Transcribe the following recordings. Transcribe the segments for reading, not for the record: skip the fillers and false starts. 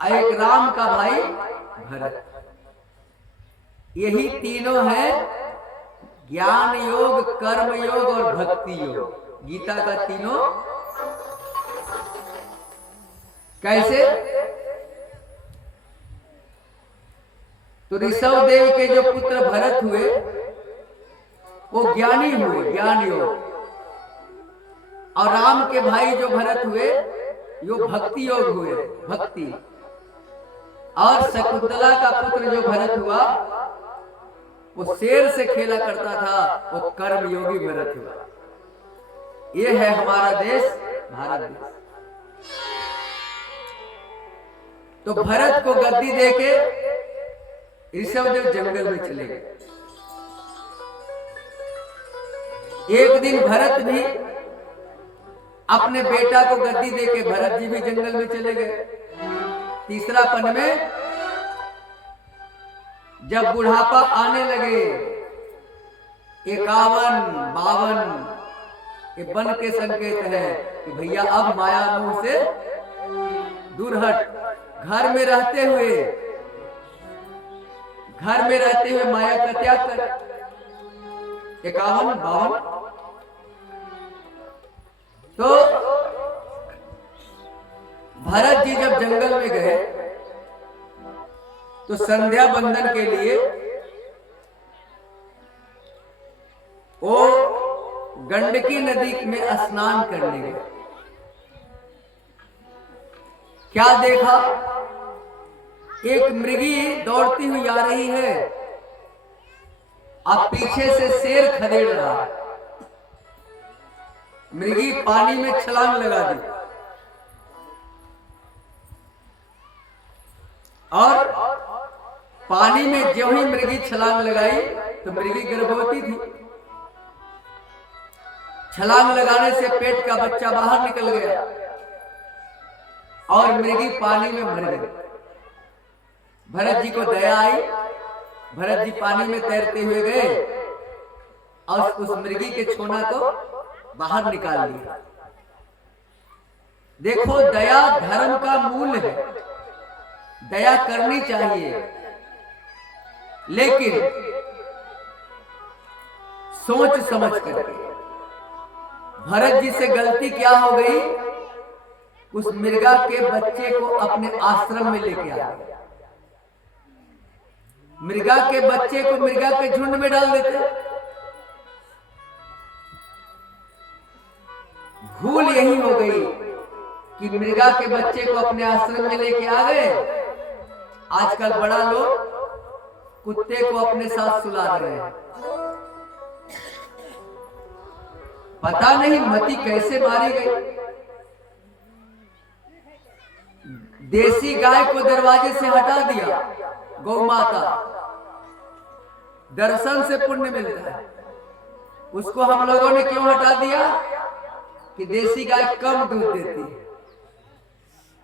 एक राम का भाई भरत। यही तीनों हैं ज्ञान योग, कर्म योग और भक्ति योग। गीता का तीनों कैसे? तो ऋषभ देव के जो पुत्र भरत हुए वो ज्ञानी हुए, ज्ञान योग। और राम के भाई जो भरत हुए यो भक्ति योग हुए, भक्ति। और शकुंतला का पुत्र जो भरत हुआ वो शेर से खेला करता था, वो कर्म योगी भरत हुआ। ये है हमारा देश, भारत देश। तो भरत को गद्दी देके ऋषभदेव जंगल में चले गए। एक दिन भरत भी अपने बेटा को गद्दी देके भरत जी भी जंगल में चले गए। तीसरा पन में जब बुढ़ापा आने लगे, 51, 52 ये बन के संकेत है कि भैया अब माया मुंह से दूर हट। घर में रहते हुए माया का त्याग कर। 51, 52 तो भरत जी जब जंगल में गए तो संध्या बंदन के लिए वो गंडकी नदी में स्नान करने गए। क्या देखा? एक मृगी दौड़ती हुई आ रही है, अब पीछे से शेर खदेड़ रहा है। मृगी पानी में छलांग लगा दी और पानी में जो ही मृगी छलांग लगाई तो मृगी गर्भवती थी। छलांग लगाने से पेट का बच्चा बाहर निकल गया और मृगी पानी में मर गई। भरत जी को दया आई, भरत जी पानी में तैरते हुए गए और उस मृगी के छोना को बाहर निकाल लिया। देखो, दया धर्म का मूल है, दया करनी चाहिए, लेकिन सोच समझ करके। भरत जी से गलती क्या हो गई? उस मृगा के बच्चे को अपने आश्रम में लेके आ गए। मृगा के बच्चे को मृगा के झुंड में डाल देते। भूल यही हो गई कि मृगा के बच्चे को अपने आश्रम में लेके आ गए। आजकल बड़ा लोग कुत्ते को अपने साथ सुला रहे हैं। पता नहीं मती कैसे मारी गई। देसी गाय को दरवाजे से हटा दिया। गौ माता दर्शन से पुण्य मिलता है, उसको हम लोगों ने क्यों हटा दिया? कि देसी गाय कम दूध देती है,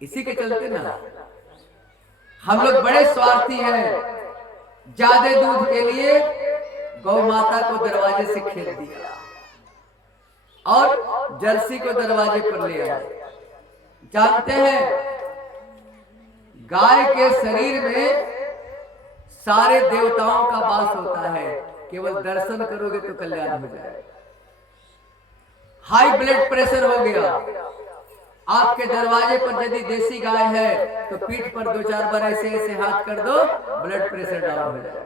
इसी के चलते ना हम लोग बड़े स्वार्थी हैं। ज्यादा दूध के लिए गौ माता को दरवाजे से खेल दिया और जर्सी को दरवाजे पर ले आए। जानते हैं, गाय के शरीर में सारे देवताओं का वास होता है, केवल दर्शन करोगे तो कल्याण हो जाए। हाई ब्लड प्रेशर हो गया, आपके दरवाजे पर यदि देसी गाय है तो पीठ पर 2-4 बार ऐसे ऐसे हाथ कर दो, ब्लड प्रेशर डाउन हो जाए।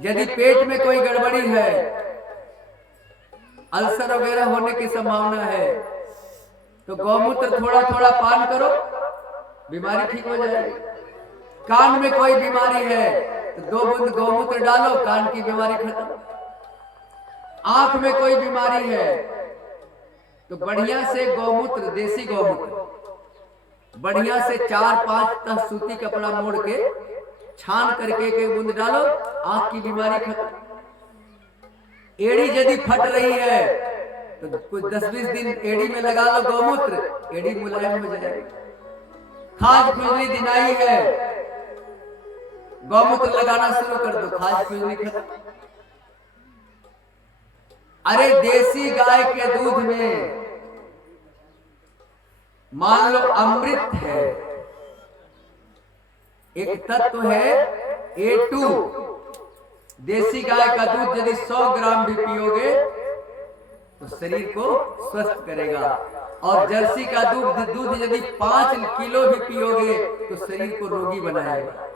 यदि पेट में कोई गड़बड़ी है, अल्सर वगैरह होने की संभावना है, तो गौमूत्र थोड़ा थोड़ा पान करो, बीमारी ठीक हो जाएगी। कान में कोई बीमारी है तो 2 बूंद गौमूत्र डालो, कान की बीमारी खत्म। आंख में कोई बीमारी है तो बढ़िया से गौमूत्र, देसी गौमूत्र बढ़िया से 4-5 तह सूती कपड़ा मोड़ के छान करके 1 बूंद डालो, आंख की बीमारी खत्म। एड़ी यदि फट रही है तो कुछ 10-20 दिन एड़ी में लगा लो गौमूत्र, एड़ी मुलायम हो जाएगी। खाज खुजली दिनाई है, गौमूत्र लगाना शुरू कर दो, खाज खुजली खत्म। अरे देसी गाय के दूध में मान लो अमृत है, एक तत्व है A2। देसी गाय का दूध यदि 100 ग्राम भी पियोगे तो शरीर को स्वस्थ करेगा, और जर्सी का दूध यदि 5 किलो भी पियोगे तो शरीर को रोगी बनाएगा।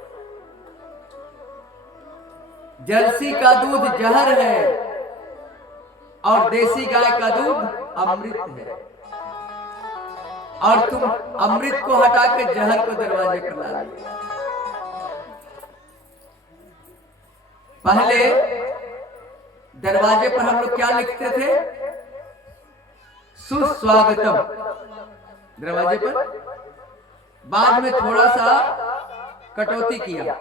जर्सी का दूध जहर है और देसी गाय का दूध अमृत है, और तुम अमृत को हटा के जहर को दरवाजे पर ला दिए। पहले दरवाजे पर हम लोग क्या लिखते थे? सुस्वागतम दरवाजे पर। बाद में थोड़ा सा कटौती किया,